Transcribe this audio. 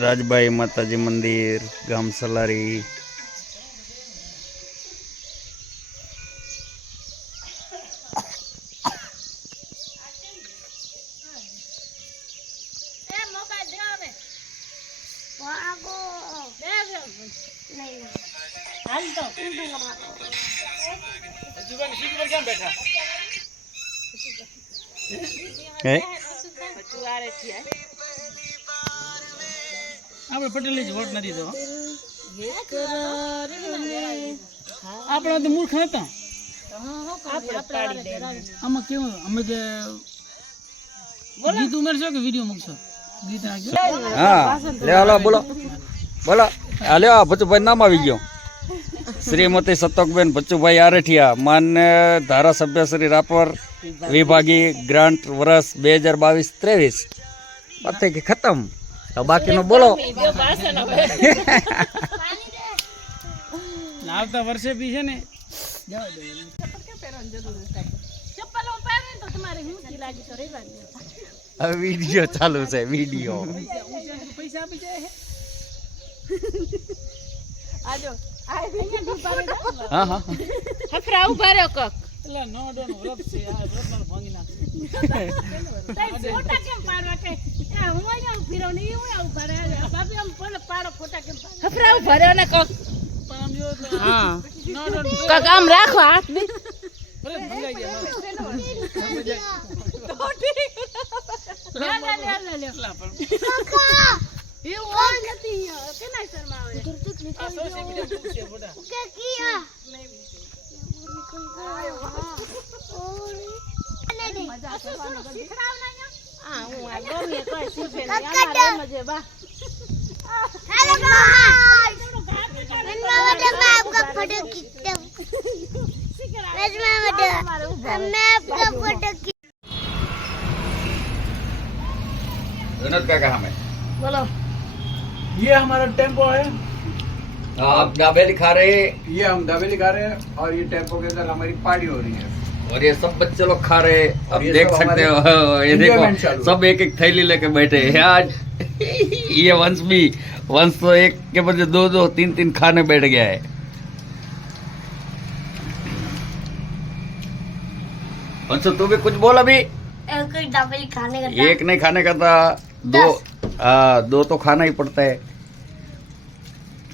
રાજભાઈ માતાજી મંદિર, ગામ સલારી. આપણે પટેલ જ વોટ નથી દીધો. આપણે તો મૂર્ખ હતા. આમાં કેવું અમે જે ગીત ઉમેરશો કે વિડીયો મૂકશો? ગીત હા લે હાલો બોલો બોલો. હા લ્યો ભચુભાઈ નામ આવી ગયો. શ્રીમતી સતોકબેન ભચુભાઈ આરેઠિયા, માન્ય ધારાસભ્ય શ્રી રાપર વિભાગી, ગ્રાન્ટ વર્ષ 2022-23. પતે કે ખતમ. બાકીનો બોલો. આવતા વર્ષે બી છે ને હવે વિડીયો ચાલુ છે. વિડીયો પૈસા આપી જાય. હા હા હફરા ઉભા રહ્યો કોક. એટલે નો ડોન વ્રત છે. આ વ્રત ભાંગી નાખશે. ફોટા કેમ પાડવા કે હું અહીંયા ફીરો ને હું ઉભા રહ્યા બાપી આમ પાડો ફોટા કેમ પાડો? હફરા ઉભા રહ્યો ને કોક. પણ આમ જો તો હા નો ડોન કોક આમ રાખો હાથ બી. ભલે ભંગાઈ ગયા. એવું નથી કેના શર્મા આવે આ સોશિયલ મીડિયા મૂકશે ફોટા. કે કિયા विनोद क्या कहा हमें? बोलो ये हमारा टेम्पो है. आप दाबेली खा रहे हैं ये हम दाबेली खा रहे हैं और ये टेम्पो के अंदर हमारी पार्टी हो रही है. और ये सब बच्चे लोग खा रहे हैं. आप ये देख सब सकते हो. ये enjoyment देखो चालू है. सब एक एक थैली लेके बैठे हैं आज. ये वंश भी, वंश तो एक के बजाय दो दो तीन तीन खाने बैठ गया है. वंश तू भी कुछ बोल अभी. दाबेली खाने का एक नहीं खाने का था, दो. हाँ दो तो खाना ही पड़ता है.